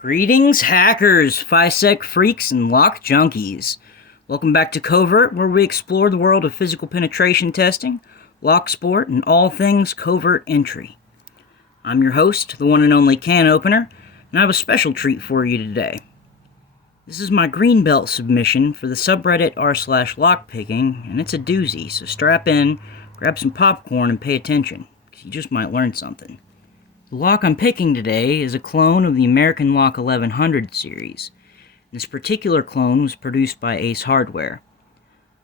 Greetings, hackers, FISEC freaks, and lock junkies. Welcome back to Covert, where we explore the world of physical penetration testing, lock sport, and all things covert entry. I'm your host, the one and only Can0pen3r, and I have a special treat for you today. This is my green belt submission for the subreddit r/lockpicking, and it's a doozy, so strap in, grab some popcorn, and pay attention, because you just might learn something. The lock I'm picking today is a clone of the American Lock 1100 series. This particular clone was produced by Ace Hardware.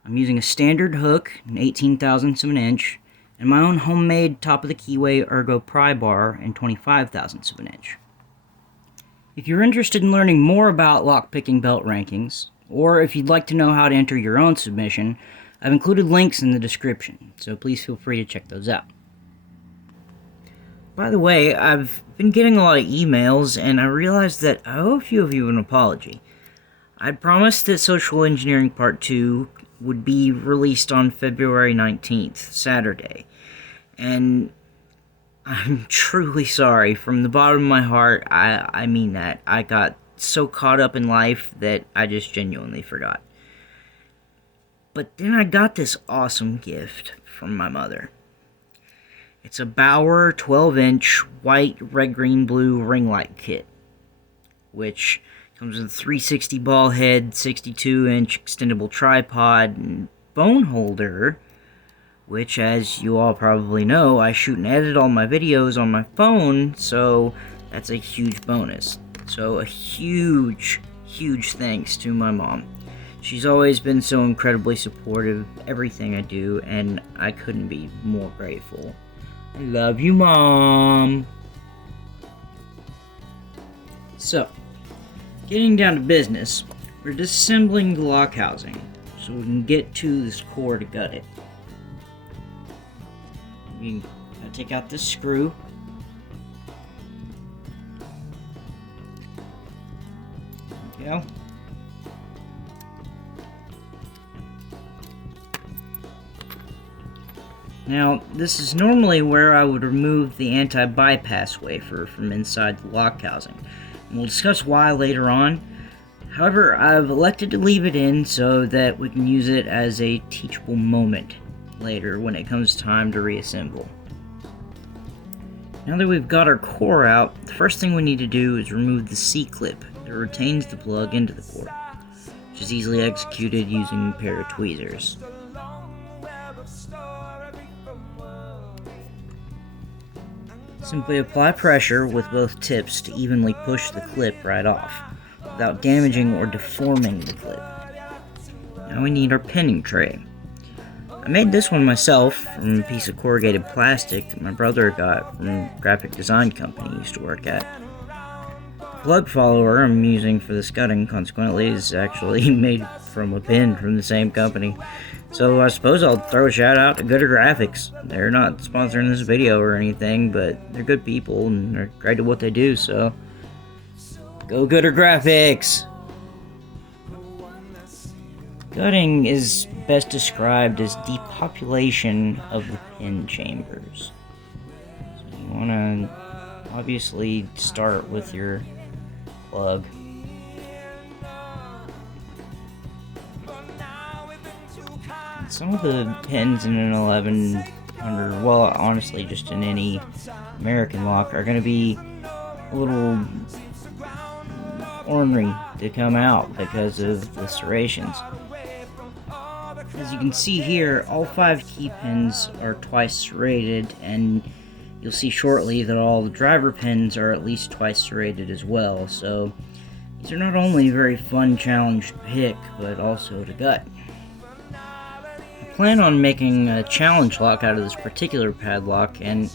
I'm using a standard hook, an 18,000ths of an inch, and my own homemade top-of-the-keyway Ergo-Prybar and 25,000ths of an inch. If you're interested in learning more about lockpicking belt rankings, or if you'd like to know how to enter your own submission, I've included links in the description, so please feel free to check those out. By the way, I've been getting a lot of emails, and I realized that I owe a few of you an apology. I'd promised that Social Engineering Part 2 would be released on February 19th, Saturday, and I'm truly sorry. From the bottom of my heart, I mean that. I got so caught up in life that I just genuinely forgot. But then I got this awesome gift from my mother. It's a Bauer 12-inch white, red, green, blue ring light kit, which comes with a 360 ball head, 62-inch extendable tripod, and phone holder, which, as you all probably know, I shoot and edit all my videos on my phone, so that's a huge bonus. So a huge, huge thanks to my mom. She's always been so incredibly supportive of everything I do, and I couldn't be more grateful. I love you, Mom. So, getting down to business, we're disassembling the lock housing so we can get to this core to gut it. We gotta take out this screw. There we go. Now, this is normally where I would remove the anti-bypass wafer from inside the lock housing, and we'll discuss why later on. However, I've elected to leave it in so that we can use it as a teachable moment later when it comes time to reassemble. Now that we've got our core out, the first thing we need to do is remove the C-clip that retains the plug into the core, which is easily executed using a pair of tweezers. Simply apply pressure with both tips to evenly push the clip right off, without damaging or deforming the clip. Now we need our pinning tray. I made this one myself from a piece of corrugated plastic that my brother got from a graphic design company he used to work at. The plug follower I'm using for this gutting, consequently, is actually made from a pin from the same company. So I suppose I'll throw a shout out to Gooder Graphics. They're not sponsoring this video or anything, but they're good people and they're great at what they do, so go Gooder Graphics! Gutting is best described as depopulation of the pin chambers. So you want to obviously start with your plug. Some of the pins in an 1100, well, honestly, just in any American lock, are going to be a little ornery to come out because of the serrations. As you can see here, all 5 key pins are twice serrated, and you'll see shortly that all the driver pins are at least twice serrated as well, so these are not only a very fun challenge to pick, but also to gut. I plan on making a challenge lock out of this particular padlock, and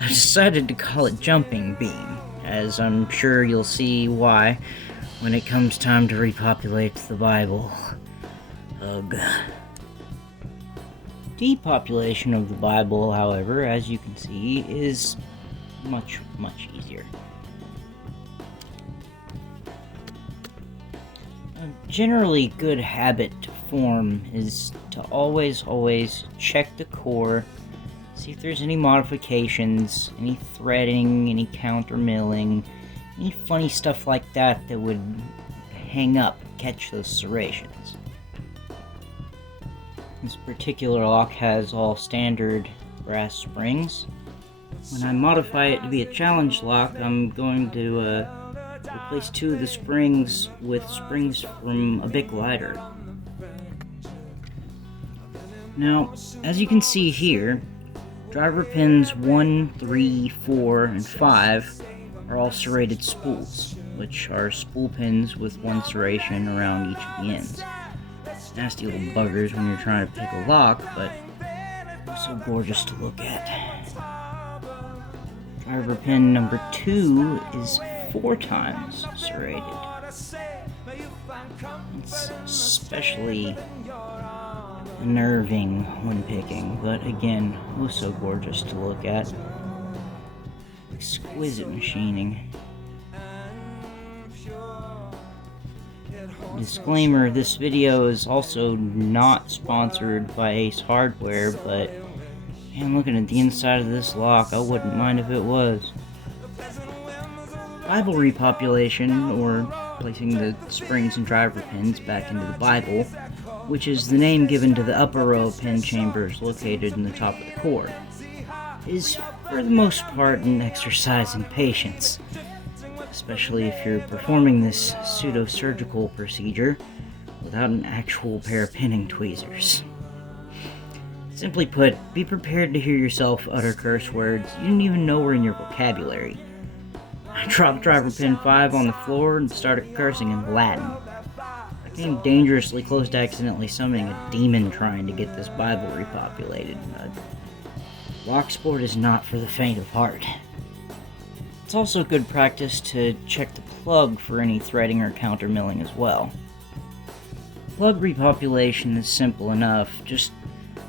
I decided to call it Jumping Beam, as I'm sure you'll see why when it comes time to repopulate the Bible. Ugh. Depopulation of the Bible, however, as you can see, is much, much easier. A generally good habit to form is to always check the core, see if there's any modifications, any threading, any counter milling, any funny stuff like that that would hang up, catch those serrations. This particular lock has all standard brass springs. When I modify it to be a challenge lock, I'm going to replace 2 of the springs with springs from a bit lighter. Now, as you can see here, driver pins 1, 3, 4, and 5 are all serrated spools, which are spool pins with 1 serration around each of the ends. Nasty little buggers when you're trying to pick a lock, but so gorgeous to look at. Driver pin number 2 is 4 times serrated. It's especially unnerving when picking, but again, oh so gorgeous to look at. Exquisite machining. Disclaimer, this video is also not sponsored by Ace Hardware, but man, looking at the inside of this lock, I wouldn't mind if it was. Bible repopulation, or placing the springs and driver pins back into the Bible, which is the name given to the upper row of pin chambers located in the top of the core, is for the most part an exercise in patience, especially if you're performing this pseudo-surgical procedure without an actual pair of pinning tweezers. Simply put, be prepared to hear yourself utter curse words you didn't even know were in your vocabulary. I dropped driver pin 5 on the floor and started cursing in Latin. I came dangerously close to accidentally summoning a demon trying to get this Bible repopulated. Lock sport is not for the faint of heart. It's also good practice to check the plug for any threading or countermilling as well. Plug repopulation is simple enough, just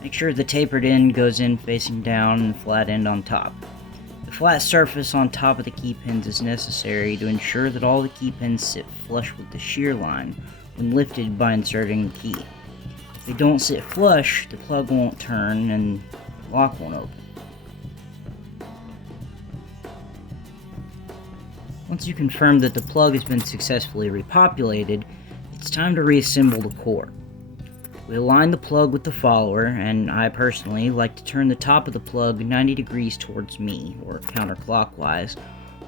make sure the tapered end goes in facing down and flat end on top. The flat surface on top of the key pins is necessary to ensure that all the key pins sit flush with the shear line when lifted by inserting the key. If they don't sit flush, the plug won't turn and the lock won't open. Once you confirm that the plug has been successfully repopulated, it's time to reassemble the core. We align the plug with the follower, and I personally like to turn the top of the plug 90 degrees towards me, or counterclockwise,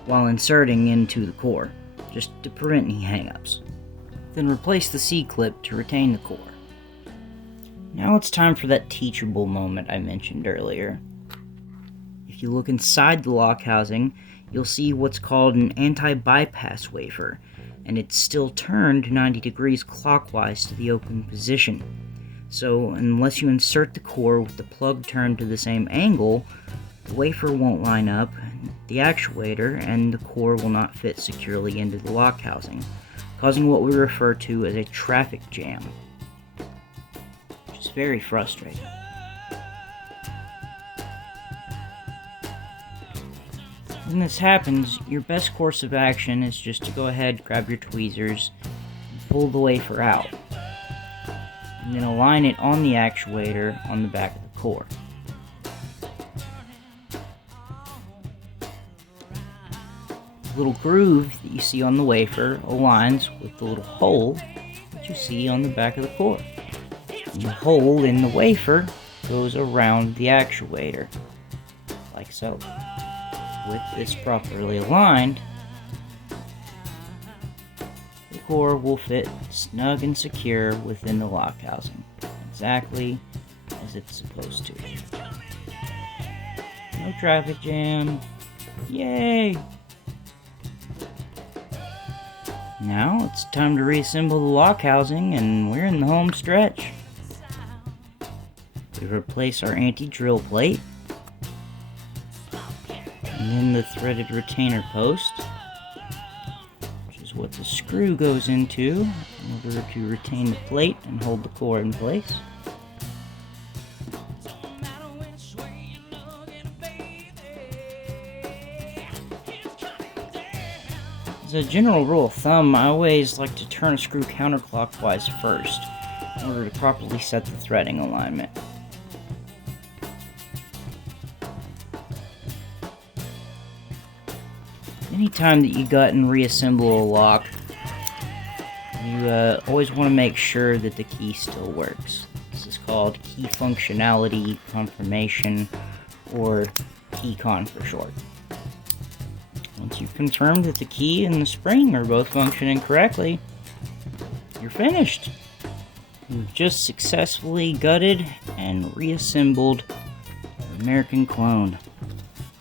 while inserting into the core, just to prevent any hang-ups. Then replace the C-clip to retain the core. Now it's time for that teachable moment I mentioned earlier. If you look inside the lock housing, you'll see what's called an anti-bypass wafer, and it's still turned 90 degrees clockwise to the open position. So unless you insert the core with the plug turned to the same angle, the wafer won't line up, the actuator and the core will not fit securely into the lock housing, causing what we refer to as a traffic jam, which is very frustrating. When this happens, your best course of action is just to go ahead, grab your tweezers, and pull the wafer out, and then align it on the actuator on the back of the core. The little groove that you see on the wafer aligns with the little hole that you see on the back of the core. And the hole in the wafer goes around the actuator, like so. With this properly aligned, the core will fit snug and secure within the lock housing, exactly as it's supposed to. No traffic jam. Yay! Now it's time to reassemble the lock housing, and we're in the home stretch. We replace our anti-drill plate, and then the threaded retainer post, which is what the screw goes into in order to retain the plate and hold the core in place. As a general rule of thumb, I always like to turn a screw counterclockwise first in order to properly set the threading alignment. anytime that you gut and reassemble a lock, you always want to make sure that the key still works. This is called key functionality confirmation, or key-con for short. Once you've confirmed that the key and the spring are both functioning correctly, you're finished. You've just successfully gutted and reassembled the American clone.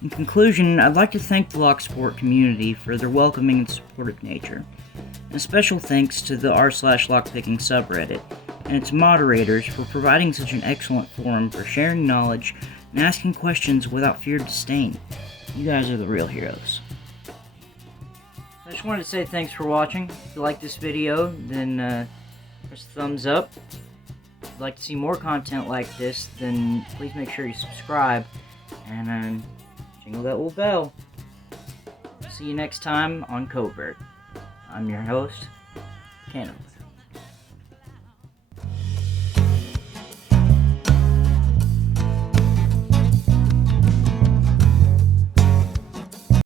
In conclusion, I'd like to thank the lock sport community for their welcoming and supportive nature. And a special thanks to the r/lockpicking subreddit and its moderators for providing such an excellent forum for sharing knowledge and asking questions without fear of disdain. You guys are the real heroes. I just wanted to say thanks for watching. If you like this video, then press the thumbs up. If you'd like to see more content like this, then please make sure you subscribe and jingle that little bell. See you next time on Covert. I'm your host, Can0pen3r's.